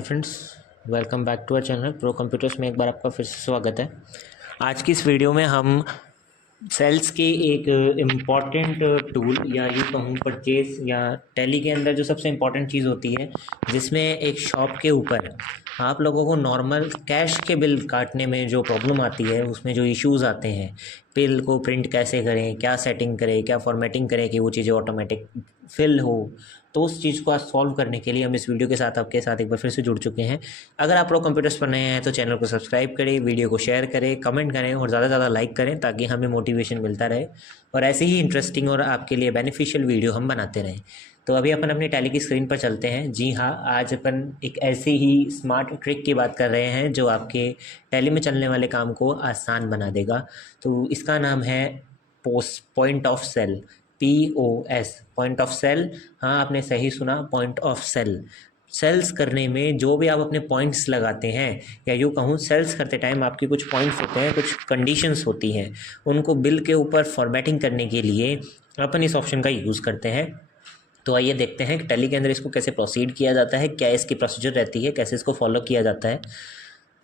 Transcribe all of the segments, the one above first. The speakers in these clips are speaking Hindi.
Hello friends, welcome back to our channel Pro Computers में एक बार आपका फिर से स्वागत है। आज की इस वीडियो में हम सेल्स के एक इम्पॉर्टेंट टूल या यूँ कहूँ परचेज या टैली के अंदर जो सबसे इम्पॉर्टेंट चीज़ होती है, जिसमें एक शॉप के ऊपर आप लोगों को नॉर्मल कैश के बिल काटने में जो प्रॉब्लम आती है, उसमें जो इश्यूज़ आते हैं, बिल को प्रिंट कैसे करें, क्या सेटिंग करें, क्या फॉर्मेटिंग करें कि वो चीज़ें ऑटोमेटिक फिल हो, तो उस चीज़ को आज सॉल्व करने के लिए हम इस वीडियो के साथ आपके साथ एक बार फिर से जुड़ चुके हैं। अगर आप लोग कंप्यूटर्स पर नए हैं तो चैनल को सब्सक्राइब करें, वीडियो को शेयर करें, कमेंट करें और ज़्यादा से ज़्यादा लाइक करें ताकि हमें मोटिवेशन मिलता रहे और ऐसे ही इंटरेस्टिंग और आपके लिए बेनिफिशियल वीडियो हम बनाते रहें। तो अभी अपन अपनी टैली की स्क्रीन पर चलते हैं। जी हाँ, आज अपन एक ऐसी ही स्मार्ट ट्रिक की बात कर रहे हैं जो आपके टैली में चलने वाले काम को आसान बना देगा। तो इसका नाम है point of sale, POS, point of sale. हाँ, आपने सही सुना, पॉइंट ऑफ सेल। सेल्स करने में जो भी आप अपने पॉइंट्स लगाते हैं, या यूँ कहूँ सेल्स करते टाइम आपके कुछ पॉइंट्स होते हैं, कुछ कंडीशंस होती हैं, उनको बिल के ऊपर फॉर्मेटिंग करने के लिए अपन इस ऑप्शन का यूज़ करते हैं। तो आइए देखते हैं कि टैली के अंदर इसको कैसे प्रोसीड किया जाता है, क्या इसकी प्रोसीजर रहती है, कैसे इसको फॉलो किया जाता है।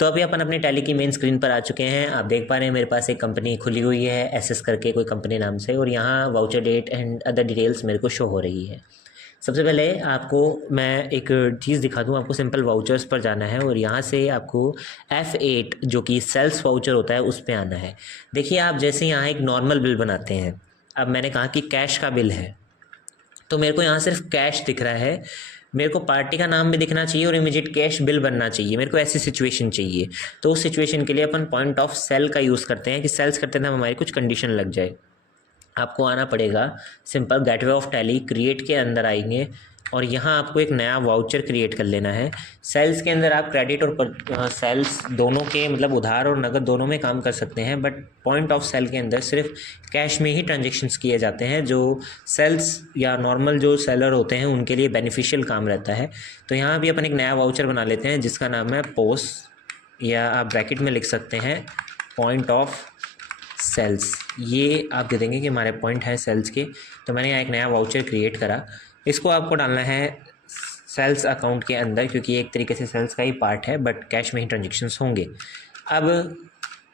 तो अभी अपन अपनी टैली की मेन स्क्रीन पर आ चुके हैं। आप देख पा रहे हैं मेरे पास एक कंपनी खुली हुई है, एसएस करके कोई कंपनी नाम से, और यहाँ voucher date and other details मेरे को शो हो रही है। सबसे पहले आपको मैं एक चीज़ दिखा दूँ, आपको सिंपल वाउचर्स पर जाना है और यहाँ से आपको F8 जो कि सेल्स वाउचर होता है उस पर आना है। देखिए, आप जैसे यहाँ एक नॉर्मल बिल बनाते हैं, अब मैंने कहा कि कैश का बिल है, तो मेरे को यहाँ सिर्फ कैश दिख रहा है। मेरे को पार्टी का नाम भी दिखना चाहिए और इमीडिएट कैश बिल बनना चाहिए। मेरे को ऐसी सिचुएशन चाहिए। तो उस सिचुएशन के लिए अपन पॉइंट ऑफ सेल का यूज़ करते हैं कि सेल्स करते टाइम हमारी कुछ कंडीशन लग जाए। आपको आना पड़ेगा simple gateway of tally, create के अंदर आएंगे और यहाँ आपको एक नया वाउचर क्रिएट कर लेना है। सेल्स के अंदर आप क्रेडिट और सेल्स दोनों के, मतलब उधार और नगद दोनों में काम कर सकते हैं, बट पॉइंट ऑफ सेल के अंदर सिर्फ कैश में ही ट्रांजेक्शन्स किए जाते हैं, जो सेल्स या नॉर्मल जो सेलर होते हैं उनके लिए बेनिफिशियल काम रहता है। तो यहाँ भी अपन एक नया वाउचर बना लेते हैं जिसका नाम है पोस, या आप ब्रैकेट में लिख सकते हैं पॉइंट ऑफ सेल्स। ये आप दे देंगे कि हमारे पॉइंट है सेल्स के। तो मैंने यहाँ एक नया वाउचर क्रिएट करा। इसको आपको डालना है सेल्स अकाउंट के अंदर, क्योंकि एक तरीके से सेल्स का ही पार्ट है, बट कैश में ही ट्रांजेक्शन्स होंगे। अब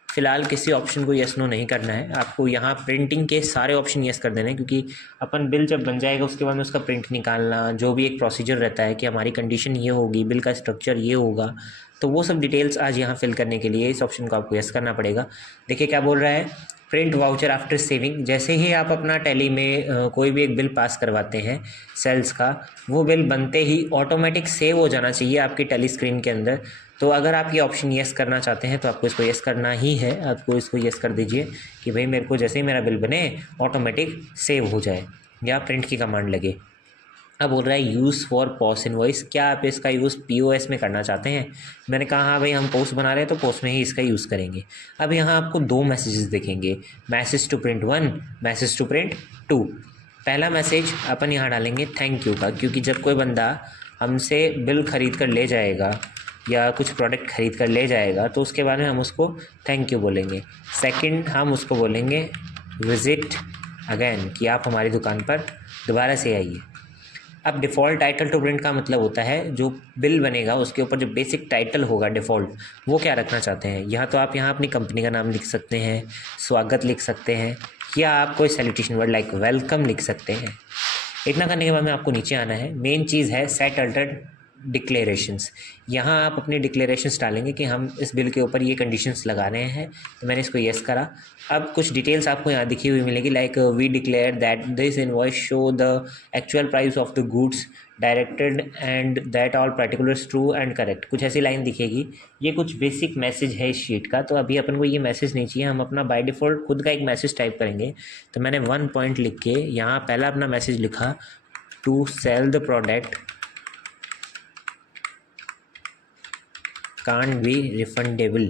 फ़िलहाल किसी ऑप्शन को येस नो नहीं करना है, आपको यहाँ प्रिंटिंग के सारे ऑप्शन येस कर देने हैं, क्योंकि अपन बिल जब बन जाएगा उसके बाद में उसका प्रिंट निकालना, जो भी एक प्रोसीजर रहता है कि हमारी कंडीशन ये होगी, बिल का स्ट्रक्चर ये होगा, तो वो सब डिटेल्स आज यहाँ फिल करने के लिए इस ऑप्शन को आपको येस करना पड़ेगा। देखिए क्या बोल रहा है, प्रिंट वाउचर आफ्टर सेविंग। जैसे ही आप अपना टैली में कोई भी एक बिल पास करवाते हैं सेल्स का, वो बिल बनते ही ऑटोमेटिक सेव हो जाना चाहिए आपकी टैली स्क्रीन के अंदर। तो अगर आप ये ऑप्शन येस करना चाहते हैं तो आपको इसको येस करना ही है। आपको इसको येस कर दीजिए कि भाई मेरे को जैसे ही मेरा बिल बने ऑटोमेटिक सेव हो जाए या प्रिंट की कमांड लगे। अब बोल रहा है यूज़ फॉर पॉस इनवॉइस, क्या आप इसका यूज़ POS में करना चाहते हैं? मैंने कहा हाँ भाई, हम पोस्ट बना रहे हैं तो पोस्ट में ही इसका यूज़ करेंगे। अब यहाँ आपको दो मैसेजेस दिखेंगे, message to print 1, message to print 2। पहला मैसेज अपन यहाँ डालेंगे थैंक यू का, क्योंकि जब कोई बंदा हमसे बिल ख़रीद कर ले जाएगा या कुछ प्रोडक्ट ख़रीद कर ले जाएगा तो उसके बाद में हम उसको थैंक यू बोलेंगे। सेकंड, हम उसको बोलेंगे विज़िट अगेन, कि आप हमारी दुकान पर दोबारा से आइए। अब डिफ़ॉल्ट टाइटल टू प्रिंट का मतलब होता है जो बिल बनेगा उसके ऊपर जो बेसिक टाइटल होगा डिफ़ॉल्ट, वो क्या रखना चाहते हैं। या तो आप यहाँ अपनी कंपनी का नाम लिख सकते हैं, स्वागत लिख सकते हैं, या आप कोई सैल्यूटेशन वर्ड लाइक वेलकम लिख सकते हैं। इतना करने के बाद में आपको नीचे आना है। मेन चीज़ है सेट अल्टर्ड डिक्लेरेशंस। यहाँ आप अपने डिक्लेरेशंस डालेंगे कि हम इस बिल के ऊपर ये कंडीशंस लगा रहे हैं। तो मैंने इसको येस करा। अब कुछ डिटेल्स आपको यहाँ दिखी हुई मिलेगी, like we declare that this invoice show the actual price of the goods directed and that all particulars true and correct, कुछ ऐसी लाइन दिखेगी। ये कुछ बेसिक मैसेज है इस शीट का। तो अभी अपन को ये मैसेज नहीं चाहिए, हम अपना बाय डिफ़ॉल्ट खुद का एक मैसेज टाइप करेंगे। तो मैंने 1 पॉइंट लिख के यहाँ पहला अपना मैसेज लिखा, to sell the product can't be refundable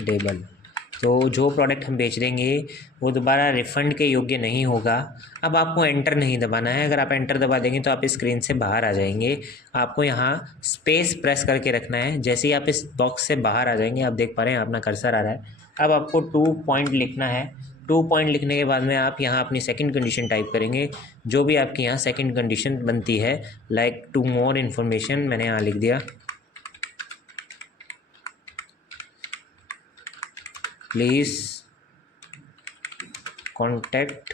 डेबल। तो जो प्रोडक्ट हम बेच देंगे वो दोबारा रिफ़ंड के योग्य नहीं होगा। अब आपको एंटर नहीं दबाना है। अगर आप एंटर दबा देंगे तो आप इस स्क्रीन से बाहर आ जाएंगे। आपको यहाँ स्पेस प्रेस करके रखना है। जैसे ही आप इस बॉक्स से बाहर आ जाएंगे, आप देख पा रहे हैं अपना कर्सर आ रहा है। अब आपको 2 पॉइंट लिखना है, 2 पॉइंट लिखने के बाद में आप यहाँ अपनी सेकंड कंडीशन टाइप करेंगे, जो भी आपकी यहाँ सेकंड कंडीशन बनती है। लाइक टू मोर इन्फॉर्मेशन मैंने यहाँ लिख दिया, प्लीज़ कॉन्टैक्ट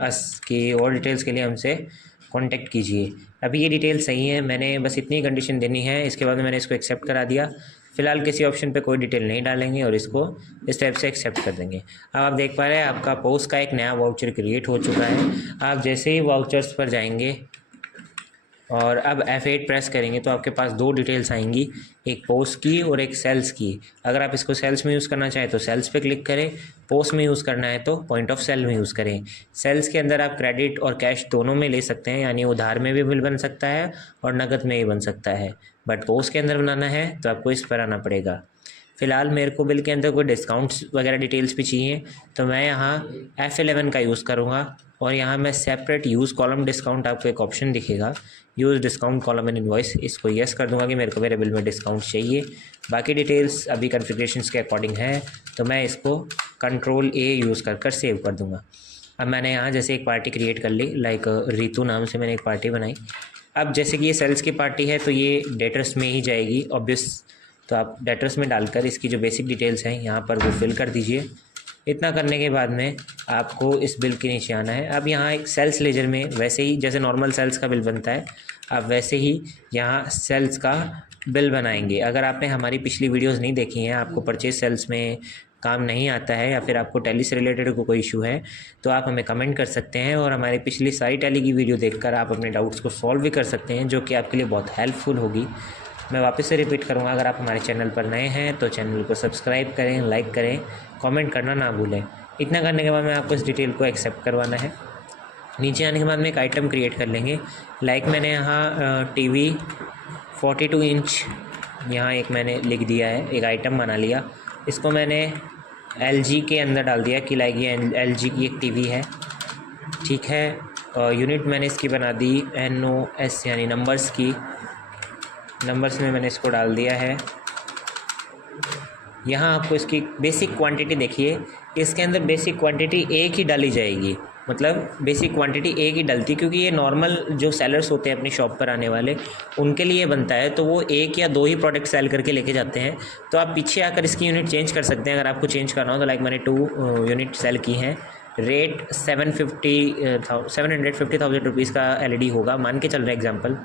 अस, की और डिटेल्स के लिए हमसे कांटेक्ट कीजिए। अभी ये डिटेल सही है, मैंने बस इतनी कंडीशन देनी है। इसके बाद मैंने इसको एक्सेप्ट करा दिया। फ़िलहाल किसी ऑप्शन पे कोई डिटेल नहीं डालेंगे और इसको इस टाइप से एक्सेप्ट कर देंगे। अब आप देख पा रहे हैं आपका पोस्ट का एक नया वाउचर क्रिएट हो चुका है। आप जैसे ही वाउचर्स पर जाएंगे और अब F8 प्रेस करेंगे तो आपके पास 2 डिटेल्स आएंगी, एक पोस्ट की और एक सेल्स की। अगर आप इसको सेल्स में यूज़ करना चाहें तो सेल्स पे क्लिक करें, पोस्ट में यूज़ करना है तो पॉइंट ऑफ सेल में यूज़ करें। सेल्स के अंदर आप क्रेडिट और कैश दोनों में ले सकते हैं, यानी उधार में भी बिल बन सकता है और नकद में भी बन सकता है। बट पोस्ट के अंदर बनाना है तो आपको इस पर आना पड़ेगा। फ़िलहाल मेरे को बिल के अंदर कोई डिस्काउंट्स वगैरह डिटेल्स भी चाहिए तो मैं यहाँ F11 का यूज़ करूँगा और यहाँ मैं सेपरेट यूज़ कॉलम डिस्काउंट, आपको एक ऑप्शन दिखेगा use discount column in invoice, इसको येस कर दूंगा कि मेरे को मेरे बिल में डिस्काउंट चाहिए। बाकी डिटेल्स अभी कॉन्फ़िगरेशंस के अकॉर्डिंग है तो मैं इसको Ctrl A यूज़ कर सेव कर दूँगा। अब मैंने यहाँ जैसे एक पार्टी क्रिएट कर ली, लाइक रितु नाम से मैंने एक पार्टी बनाई। अब जैसे कि ये सेल्स की पार्टी है तो ये डेटर्स में ही जाएगी ऑब्वियस, तो आप डेटर्स में डालकर इसकी जो बेसिक डिटेल्स हैं यहाँ पर वो फिल कर दीजिए। इतना करने के बाद में आपको इस बिल के नीचे आना है। अब यहाँ एक सेल्स लेजर में वैसे ही जैसे नॉर्मल सेल्स का बिल बनता है, आप वैसे ही यहाँ सेल्स का बिल बनाएंगे। अगर आपने हमारी पिछली वीडियोस नहीं देखी हैं, आपको परचेज सेल्स में काम नहीं आता है या फिर आपको टैली से रिलेटेड कोई इशू है तो आप हमें कमेंट कर सकते हैं और हमारी पिछली सारी टैली की वीडियो देखकर आप अपने डाउट्स को सॉल्व भी कर सकते हैं, जो कि आपके लिए बहुत हेल्पफुल होगी। मैं वापस से रिपीट करूँगा, अगर आप हमारे चैनल पर नए हैं तो चैनल को सब्सक्राइब करें, लाइक करें, कमेंट करना ना भूलें। इतना करने के बाद में आपको इस डिटेल को एक्सेप्ट करवाना है। नीचे आने के बाद में एक आइटम क्रिएट कर लेंगे। लाइक मैंने यहाँ टीवी 42 इंच यहाँ एक मैंने लिख दिया है, एक आइटम बना लिया। इसको मैंने LG के अंदर डाल दिया कि लाइक ये LG की एक टीवी है, ठीक है। यूनिट मैंने इसकी बना दी NOS यानी नंबर्स की, नंबर्स में मैंने इसको डाल दिया है। यहाँ आपको इसकी बेसिक क्वांटिटी देखिए, इसके अंदर बेसिक क्वांटिटी एक ही डाली जाएगी, मतलब बेसिक क्वांटिटी एक ही डलती, क्योंकि ये नॉर्मल जो सेलर्स होते हैं अपनी शॉप पर आने वाले उनके लिए बनता है, तो वो 1 या 2 ही प्रोडक्ट सेल करके लेके जाते हैं। तो आप पीछे आकर इसकी यूनिट चेंज कर सकते हैं अगर आपको चेंज करना हो तो। लाइक मैंने 2 यूनिट सेल की हैं, रेट 750,000 रुपीज़ का LED होगा, मान के चल रहा है एग्जाम्पल।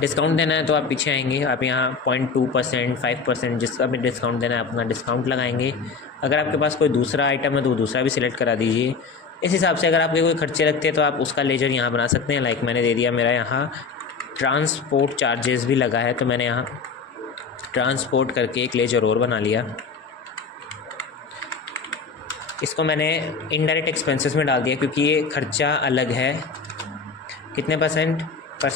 डिस्काउंट देना है तो आप पीछे आएंगे, आप यहाँ 0.2%, 5% जिसका भी डिस्काउंट देना है अपना डिस्काउंट लगाएंगे। अगर आपके पास कोई दूसरा आइटम है तो दूसरा भी सिलेक्ट करा दीजिए। इस हिसाब से अगर आपके कोई खर्चे लगते हैं तो आप उसका लेजर यहाँ बना सकते हैं। लाइक मैंने दे दिया, मेरा यहाँ ट्रांसपोर्ट चार्जेस भी लगा है तो मैंने यहाँ ट्रांसपोर्ट करके एक लेजर और बना लिया। इसको मैंने इनडायरेक्ट एक्सपेंसेस में डाल दिया क्योंकि ये खर्चा अलग है। कितने परसेंट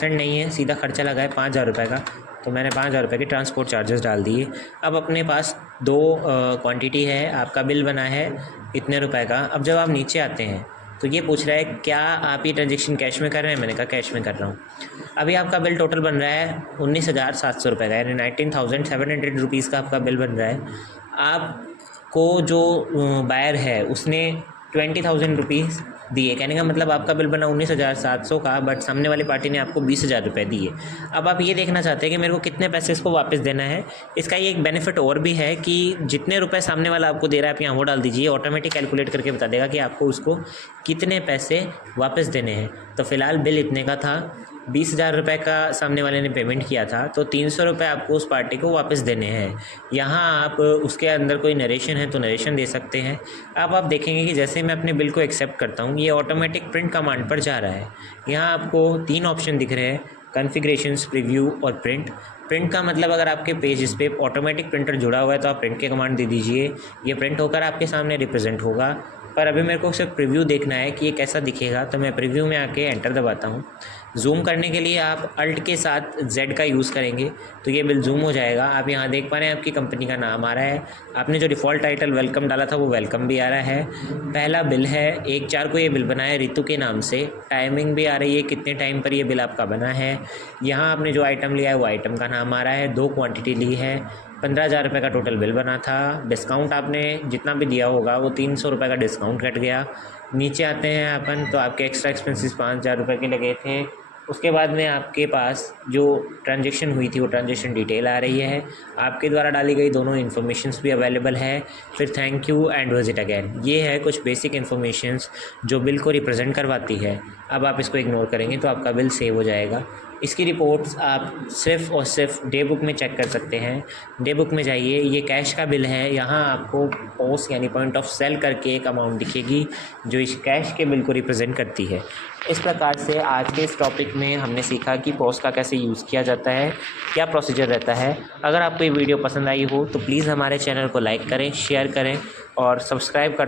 नहीं है, सीधा खर्चा लगा है 5,000 रुपये का, तो मैंने 5,000 रुपये की ट्रांसपोर्ट चार्जेस डाल दिए। अब अपने पास 2 क्वांटिटी है, आपका बिल बना है इतने रुपए का। अब जब आप नीचे आते हैं तो ये पूछ रहा है क्या आप ये ट्रांजेक्शन कैश में कर रहे हैं, मैंने कहा कैश में कर रहा हूँ। अभी आपका बिल टोटल बन रहा है 19,700 रुपये का, यानी 19,700 रुपीज़ का आपका बिल बन रहा है। आपको जो बायर है उसने 20,000 रुपीज़ दिए, कहने का मतलब आपका बिल बना 19,700 का, बट सामने वाली पार्टी ने आपको 20,000 रुपये दिए। अब आप ये देखना चाहते हैं कि मेरे को कितने पैसे इसको वापस देना है। इसका ये एक बेनिफिट और भी है कि जितने रुपए सामने वाला आपको दे रहा है आप यहाँ वो डाल दीजिए, ऑटोमेटिक कैलकुलेट करके बता देगा कि आपको उसको कितने पैसे वापस देने हैं। तो फ़िलहाल बिल इतने का था, 20,000 रुपये का सामने वाले ने पेमेंट किया था, तो 300 रुपये आपको उस पार्टी को वापस देने हैं। यहाँ आप उसके अंदर कोई नरेशन है तो नरेशन दे सकते हैं। अब आप देखेंगे कि जैसे मैं अपने बिल को एक्सेप्ट करता हूँ ये ऑटोमेटिक प्रिंट कमांड पर जा रहा है। यहाँ आपको 3 ऑप्शन दिख रहे हैं, कॉन्फ़िगरेशंस, प्रीव्यू और प्रिंट। प्रिंट का मतलब अगर आपके पेजेस पे ऑटोमेटिक प्रिंटर जुड़ा हुआ है तो आप प्रिंट के कमांड दे दीजिए, ये प्रिंट होकर आपके सामने रिप्रेजेंट होगा। पर अभी मेरे को सिर्फ प्रीव्यू देखना है कि ये कैसा दिखेगा, तो मैं प्रीव्यू में आके एंटर दबाता हूँ। जूम करने के लिए आप अल्ट के साथ Z का यूज़ करेंगे तो ये बिल जूम हो जाएगा। आप यहाँ देख पा रहे हैं आपकी कंपनी का नाम आ रहा है, आपने जो डिफ़ॉल्ट टाइटल वेलकम डाला था वो वेलकम भी आ रहा है। पहला बिल है 1/4 को ये बिल बना है रितु के नाम से, टाइमिंग भी आ रही है कितने टाइम पर ये बिल आपका बना है। यहाँ आपने जो आइटम लिया है वो आइटम का नाम आ रहा है, 2 क्वांटिटी ली है, 15,000 रुपये का टोटल बिल बना था। डिस्काउंट आपने जितना भी दिया होगा वो 300 रुपये का डिस्काउंट कट गया। नीचे आते हैं अपन तो आपके एक्स्ट्रा एक्सपेंसेस 5,000 रुपये के लगे थे। उसके बाद में आपके पास जो ट्रांजैक्शन हुई थी वो ट्रांजैक्शन डिटेल आ रही है, आपके द्वारा डाली गई दोनों इन्फॉर्मेशंस भी अवेलेबल है। फिर thank you and visit again, ये है कुछ बेसिक इन्फॉर्मेशंस जो बिल को रिप्रेजेंट करवाती है। अब आप इसको इग्नोर करेंगे तो आपका बिल सेव हो जाएगा। इसकी रिपोर्ट्स आप सिर्फ़ और सिर्फ डे बुक में चेक कर सकते हैं। डे बुक में जाइए, ये कैश का बिल है, यहाँ आपको पोस्ट यानी पॉइंट ऑफ सेल करके एक अमाउंट दिखेगी जो इस कैश के बिल को रिप्रेजेंट करती है। इस प्रकार से आज के इस टॉपिक में हमने सीखा कि पोस्ट का कैसे यूज़ किया जाता है, क्या प्रोसीजर रहता है। अगर आपको ये वीडियो पसंद आई हो तो प्लीज़ हमारे चैनल को लाइक करें, शेयर करें और सब्सक्राइब करना